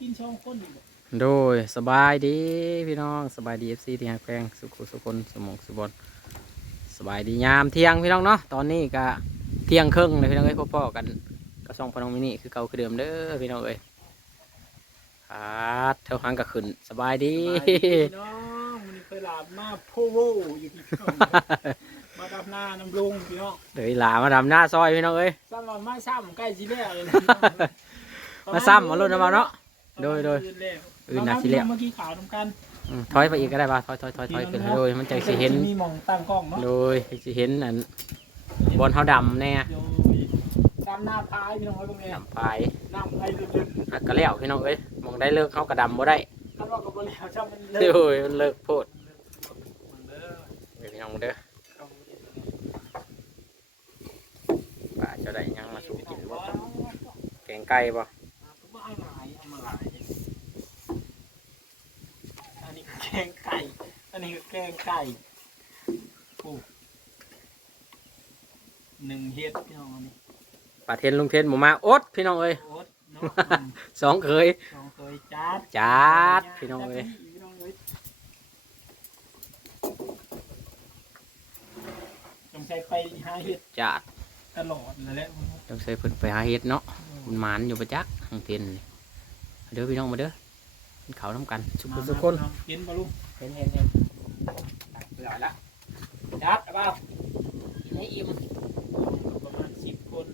กินช่องคนอยู่โดยสบายดีพี่น้องสบายดีเอฟซีที่ฮักแพงสุขุสุคนสมองสุบนสบายดียามเที่ยงพี่น้องเนาะตอนนี้ก็เที่ยงครึ่งเลยพี่น้องเอ้ยพ่อๆกันกระซ่องพน้องมินิคือเก่าคือเดิมเด้อพี่น้องเอ้ยครับเท่าหังก็ขึ้นสบายดีพี่น้องมันเคยหลาบมาโพโวอยู่ที่ช่องมาดับหน้าน้ำลงพี่น้องเดี๋ยวอีหลามาดำหน้าซอยพี่น้องเอ้ยซ้ำมาไม่ซ้ำใกล้สิแล้วเลยนะมาซ้ำมาลุ้นเอามาเนาะ โดยโดย อื่นน่าสิแล้ว เมื่อกี้ข่าวทำกันอืมถอยไปอีกก็ได้ป่ะถอยถอยถอยถอยขึ้นโดยมันจะสิเห็น มีหมองตั้งกล้องเนาะโดยสิเห็นอันบอลเท้าดำแน่โดยดำหน้าพายพี่น้องไว้ตรงนี้ดำปลายน้ำไอ้ลึกหักกระแล้วพี่น้องเอ้ยมองได้เลิกเขากระดำบ่ได้ๆถ้าว่ากับบริหารช่างมันเลิโอ้กยมันเลิกโพดมันเลิกเดี๋ยวพี่น้องเด้อป้าเจะได้หยังมาสู่กินบ่แกงไก่บ่ เอามาหลายเอามาหลายอันนี้แกงไก่ อันนี้แกงไก่โอ้หนึ่งเฮ็ดพี่น้องอันนี้ป้าเทนลุงเทนหมูมาอดพี่น้องเอ้ยโอ๊ตเนาะสองเคยสองเคยจัด จัดพี่น้องเอ้ยพี่น้องเอ้ยจงใจไปหาเห็ดจัดตลอดนั่นแหละต้องใส่เพิ่นไปหาเฮ็ดเนาะคุณหมานอยู่ประจักษ์ทางเทนนี่เด้อพี่น้องมาเด้อ กินข้าวน้ำกันสุขสุขคนเห็นปะลุงเห็นเห็นเห็นตักเปลือกละจัดเอาเปล่ากินให้อิ่มประมาณสิบคน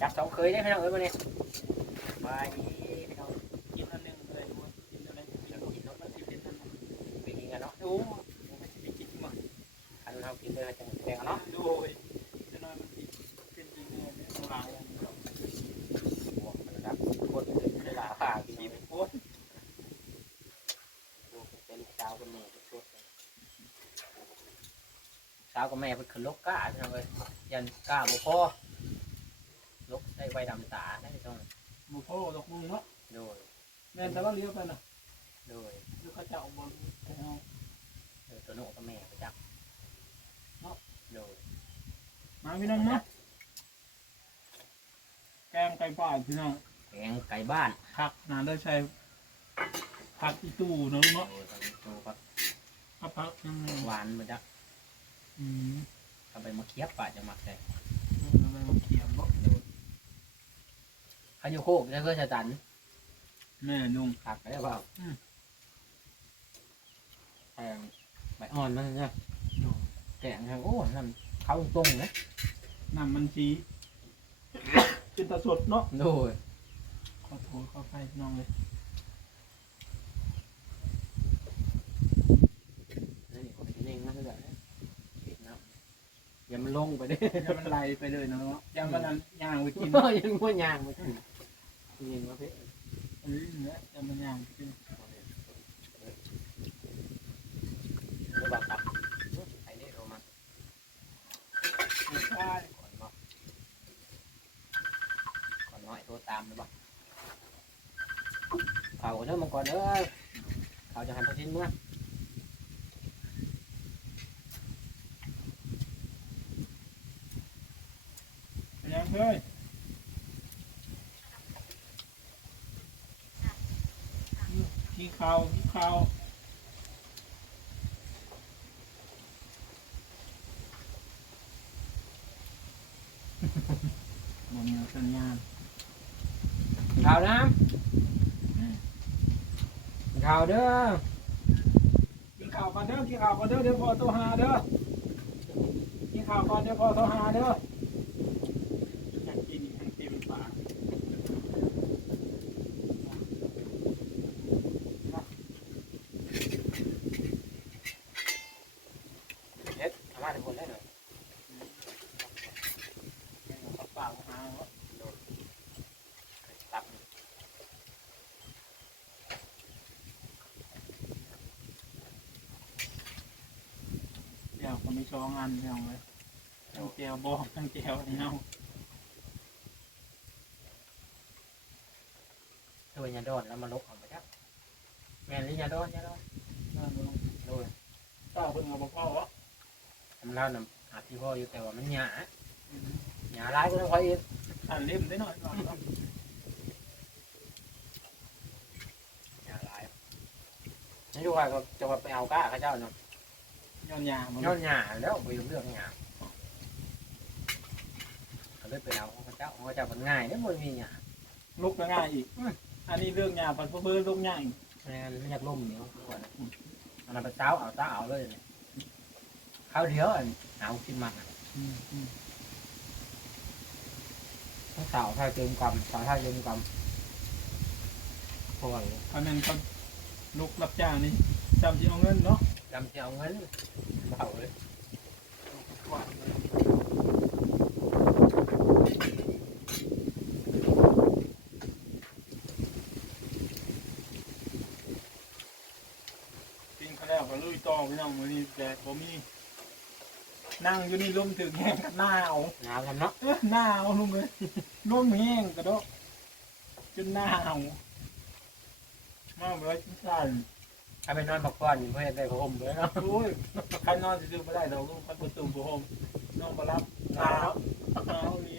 จับสองเคยได้พี่น้องเอ้ยมาเนี่ยไปพี่น้องกินอันหนึ่งเลยกินอะไรกินแล้วกินแล้วมันสิบเอ็ดอันนะไปกินกันเนาะโอ้ไม่ใช่ไปกินมาอันเรากินเลยจังแดงกันเนาะโดยจะนอนมันสิเป็นจริงเนี่ยเนี่ยหลายอันเนาะ บวกมันระดับคนเวลาผ่ากิน สิบ ไป คน บวกเป็นลูกสาวกับแม่ทุกชุดเลยสาวกับแม่เป็นขึ้นลกก้าพี่น้องเอ้ยยันก้าบ่พอลกใส่ใบดำตาได้พี่น้องหมูพ่อตกลุงเนาะโดยแม่นแต่ว่าเลี้ยวไปน่ะโดยเดี๋ยวเขาจะเอาบอลไปเอาโดยตัวโน้กับแม่ไปจับเนาะโดยมาพี่น้องเนาะแกงไก่ป่าพี่น้องแกงไก่บ้านผักนานได้ใช้ผักอีตู้เนาะลูกเนาะโดยตัวกับผักผักยังไง หวานมาจัก อืมเอาไปมาเคียบป่าจะหมักใส่เอาไปมาเขียมบ่ข้าวโยโคกแล้วก็จะตันแม่นุ่งผักได้เปล่าอืมแกงใบอ่อนนั่นเนี่ยแกงครับโอ้นั่นเขาตรงๆนะน้ำมันสีเป็นตาสดเนาะโดยขอโทษขอไปพี่น้องเลย นี่คนกินเองนั่นเลยปิดน้ำ อย่ามันลงไปเด้อย่ามันไหลไปเลยเนาะอย่ามันนั่นย่างไปกินยังว่ายางมากินยิงมาเพ่เออเนี่ยอย่ามันย่างไปกินหรือเปล่าครับไอ้นี่โทรมาไม่ใช่ก่อนเนาะก่อนน้อยโทรตามหรือเปล่าเผาเด้อมังกรเด้อเขาจะหันไปทิ้งเมื่อ ยังเฮ้ยขี้ขาวขี้ขาวมันมีสัญญาณข่าวน้ำข่าวเด้อกินข่าวก่อนเด้อกินข่าวก่อนเด้อเดี๋ยวพอโทรหาเด้อกินข่าวก่อนเดี๋ยวพอโทรหาเด้อ วก็ไม่ช้องอันเดียวเลยทั้งแก้วบอกทั้งแก้วเน่าตัวยาดอนแล้วมาลบของไปครับแม่นหรือยาดอนยาดอนโดยต่อเพิ่มาบอกพ่อวะทำเล่าน่ำอาบที่พ่ออยู่แต่ว่ามันหยาหยาร้ายก็ต้องคอยอีกอันเล่มได้หน่อยก่อนนี่ดูว่าจะไปเอาก้าข้าเจ้าเนาะ ย้อนยามันย้อนหยาแล้วไปเรื่องหยาเขาเลยไปเอาของเขาเจ้าของเขาเจ้ามันง่ายเนี่ยมันมีหยาลุกง่ายอีก อันนี้เรื่องยาพันเพื่อลุกง่ายไม่งั้นไม่อยากล่มเหนียวก่อนอันนั้นไปเต้าเอาเต้าเอาเลยเนี่ยข้าวเดียวอันเอากินมันอะต้องเต่าถ้าเติมกำเต่าถ้าเติมกำพวกนี้อันนั้นเขาลุกรับจ้างนี่จำที่เอาเงินเนาะ จำจะเอาเงินเบาเลยปิงเขาแล้วก็ลุยต่อพี่น้องมือนี้แต่ผมมี นั่งอยู่นี่ลมถึงแห้งกับหน้าเอาหนาวทำเนาะเอ้อหน้าเอาลุงเลยลมแห้งกระโดดจนหน้าเอามาเบิดสั่น ถ้าไปนอนพักผ่อนอยู่เพื่อนได้พรมเลยเนาะโอ้ยใครนอนซื้อไม่ได้เราลูกพัดประตูผู้โฮมนอนมารับหนาวหนาวนี้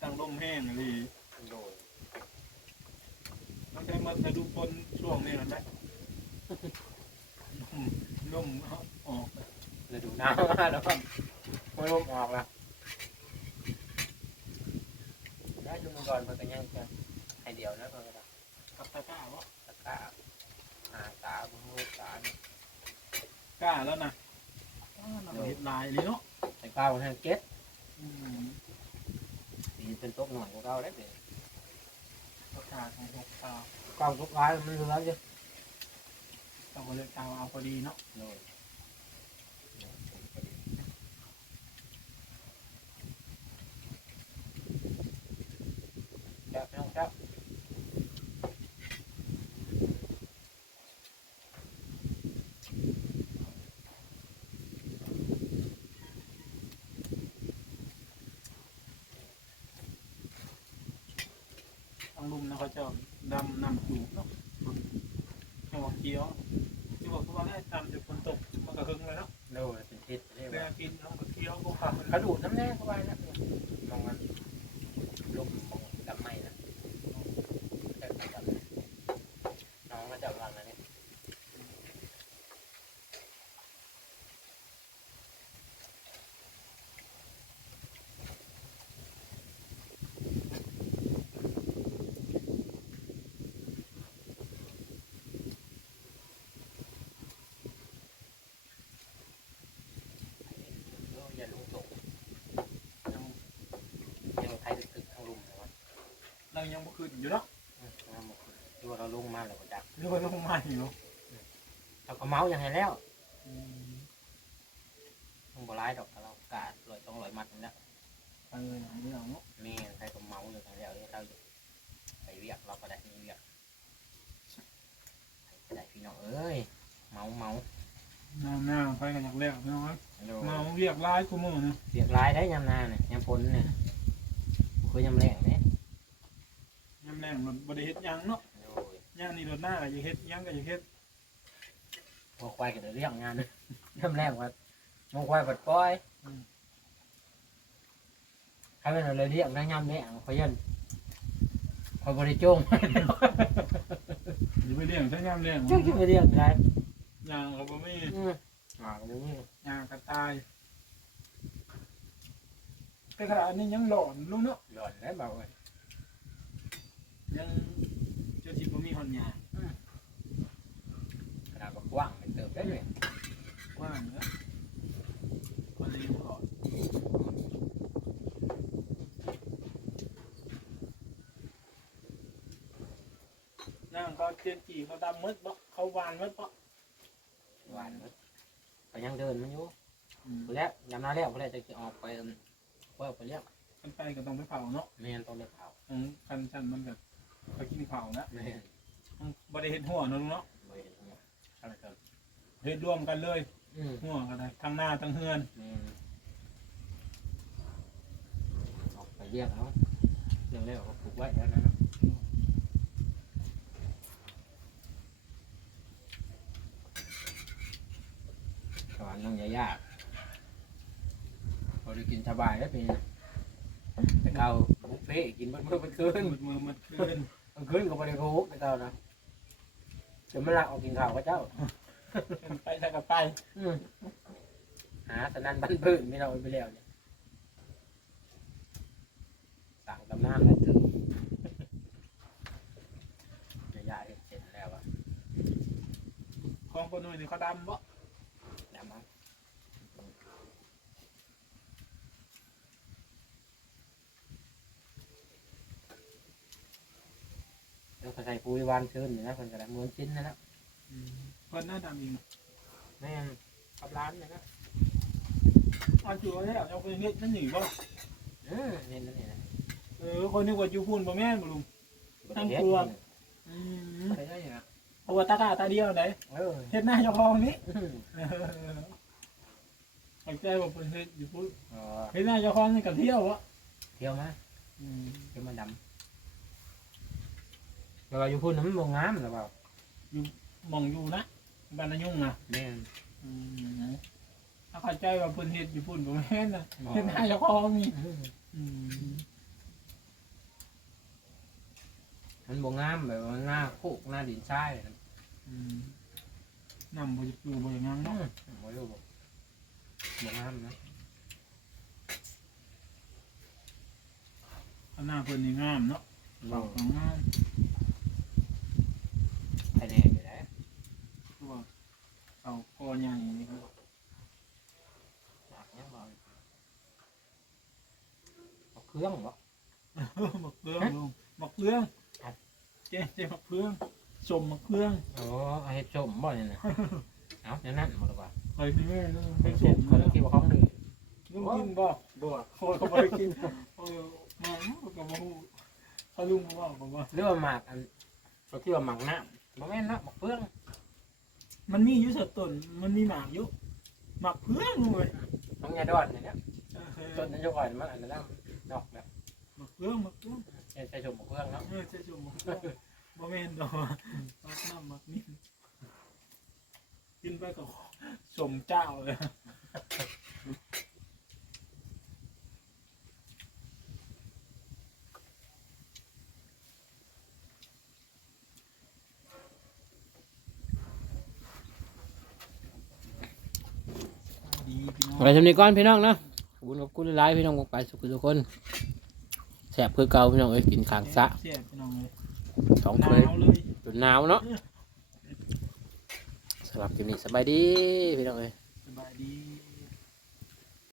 ตั้งลมแห้งเลยโดยมันใช้มาจะดูคนช่วงนี้มันไหมลมเขาออกฤดูหนาวมาแล้วก็ไม่ลมออกละได้ดูมันก่อนมันก็ยังจะให้เดียวนะก็ได้ กับตะกร้าวะตะกร้าหาตาบุ้งตากล้าแล้วนะอ้าวเราเห็ดลายเลยเนาะตะกร้ามันให้เก็ตอืมสีเป็นโต๊ะหน่อยของเราได้เลยตะกร้าของหกตากล้องทุกร้ายมันเหลือเยอะต้องเอาเลยตาเอาพอดีเนาะ โดยจับน้องจับ ทางลุมนะเขาจะดำนำจูบเนาะหัวเขียวที่บอกว่าได้ตามจากฝนตกมันก็หึงเลยเนาะโดยเป็นพิษเรียกเวว่าลากินน้ำก็เคี้ยวก็ขาดกระดูดน้ำแน่เข้าไปนะมองมันลมมองดำไหมนะแต่ดำน้องก็จะวางนะเนี่ย อย่าลุงตกยังยังไทยตึกทางลุงนะวะ เรายังบ่ขึ้นอยู่เนาะดูว่าเราลงมาแล้วก็ดักหรือว่าลงมาอยู่เนาะเราก็เมาอย่างไรแล้วต้องบร้ายดอกเรากาดลอยต้องลอยมัดนี่แหละเอออย่างนี้เนาะแม่ไทยก็เมาอยู่ทางแล้วเราไปเวียกเราก็ได้มีเวียกได้พี่น้องเอ้ยเมาเมาหน้าหน้าไปกันอยากเลี้ยงพี่น้องโดมาเรียกร้ายกูมือนะเวียกร้ายได้ยำนาเนี่ยยำพ้นเนี่ยคือยำแรงเนี่ย ยำแรงรถบริเฮ็ดยังเนาะโดยย่างนี่รถหน้าก็จะเฮ็ดยังก็จะเฮ็ดพอควายก็จะเรียกงานยำแรงว่าโมควายปัดปล่อยใครเป็นอะไรเรียกนะยำแรงเขายันคอยบริจงอย่าไปเลี้ยงใช้ยำแรงจึงจะเรียกได้ยางเขาบ่มีอืมอ่าก็นี่ยางกระต่ายแต่ขนาดนี้ยังหลอนลูกเนาะ หล่อนได้เบาเลย ยังเจ้าที่บ่มีหอนยางขนาดก็กว้างเป็นเติมได้เลยกว้างเนาะคนเลี้ยงหลอนนั่งเขาเจียนกี่เขาดำมืดบ่เขาวานมืดบ่หวานมันก็ยังเดินมันอยู่แล้วยำนาแล้วเขาเลยจะออกไปเปิดไปเรียกมันไปก็ต้องไปเผาเนาะแม่นต้องเรียกเขาของคันชันมันแบบ ไปกินเผานะแม่นมันบ่ได้เห็นหัวเนาะลุงเนาะไม่เห็นเนี่ยอะไรกันเฮ็ดรวมกันเลยอืมหัวกันได้ทั้งหน้าทั้งเฮือนแม่นออกไปเรียกเอาเรื่องแล้วก็ผูกไว้แล้วนะสอนน้องยายาพอได้กินสบายแล้วเป็นแต่เก่าบุฟเฟ่ต์กินเมื่อเมื่อคืน มืดมือมืดคืนต มันขึ้นกับบริโภคไปเจ้านะจะมาละออกกินข้าวกับเจ้า ไปใส่กับไปอืมหาสนันบันพื้นไม่เราไปแล้วเนี่ยสั่งตำนานเลยถึงจะยาเห็นเห็นแล้วอะของคนนู้นนี่เขาดำบ่ดำมั้ แล้วก็ใส่ปุ๋ยวานชื้นนี่นะคนกระดาษม้วนชิ้นนะนะเพิ่นน่าดำอีกแม่นกับร้านเลยนะเอาจูแล้วเอาไปเฮ็ดนั่นหนีบ่เออเนี่นั่นนี่นะเออคนนึกว่าอยู่พุ่นบ่แม่นบ่ลุง ตั้งครัว อืมไปได้ยังไงเพราะว่าตาตาตาเดียวไหนเออเฮ็ดหน้าเจ้าของนี่อืมเออเข้าใจว่าเพิ่นเฮ็ดอยู่พุ่นอ๋อเฮ็ดหน้าเจ้าของนี่ก็เที่ยววะเที่ยวมาอืมเที่ยวมาดำ แล้วก็อยู่พูดน้ำมันบ่งามหรือเปล่ามองอยู่นะบ้านนายุ่งน่ะแม่นอืมถ้าเข้าใจว่าเพิ่นเฮ็ดอยู่พุ่นบ่แม่นน่ะบ่เฮ็ดหน้าเจ้าของนี่อืมอืมมันบ่งามแบบว่าหน้าโคกหน้าดินทรายนะอืมนำบ่อยู่บ่อย่างงั้นอืเนาะมบ่รู้บ่บ่งามนะข้างหน้าเพิ่นนี่งามเนาะบ่เสาก็งาม ไผแน่อยู่แล้วตัวเสาคอใหญ่นี่ครับอยากยังบ่เอาเครื่องบ่มักเฟืองลุงมักเฟืองครับเจ๊เจ๊มักเฟืองสมมักเฟืองโอ้เอาเฮ็ดส้มบ่เนี่ยนะเอาอย่างนั้นบ่ดีกว่าเคยนี่แม่ลุงเฮ็เป็นดสส้มมเขาแล้วคิดว่าของดีลุงกินบ่บ่โคตรเขาบ่ได้กินเออแม่ก็บ่ฮู้เขาลุงบ่ว่าบ่ว่าหรือว่าหมากอันเขาคิดว่าหมากน้ำ บ่แม่นเนาะหมากเฟืองมันมีอยู่สักต้นมันมีหมากอยู่หมากเฟืองลุงเว้ยต้องยาดอนเนี่ยเออต้นนั้นจะอ่อนมันอันนั้นแล้วดอกแบบหมากเฟืองหมากเฟืองใช้ใช้ชมหมากเฟืองเนาะเออเจ๊สมมักเฟืองบ่แม่นดอกหมากน้ำหมากนี่กินไปก็สมเจ้าเลย ดีพี่น้ อะไรทำนี้ก้อนพี่น้องเนาะขอบคุณขอบคุณหลายๆพี่น้องไปสุขทุกคนแสบคือเก่าพี่น้องเอ้ยกินขางสะเสียบพี่น้องเลยสองหเคนาวยเลยจนหนาวเนาะสำหรับคลิปนี้สบายดีพี่น้องเอ้ย สบายดี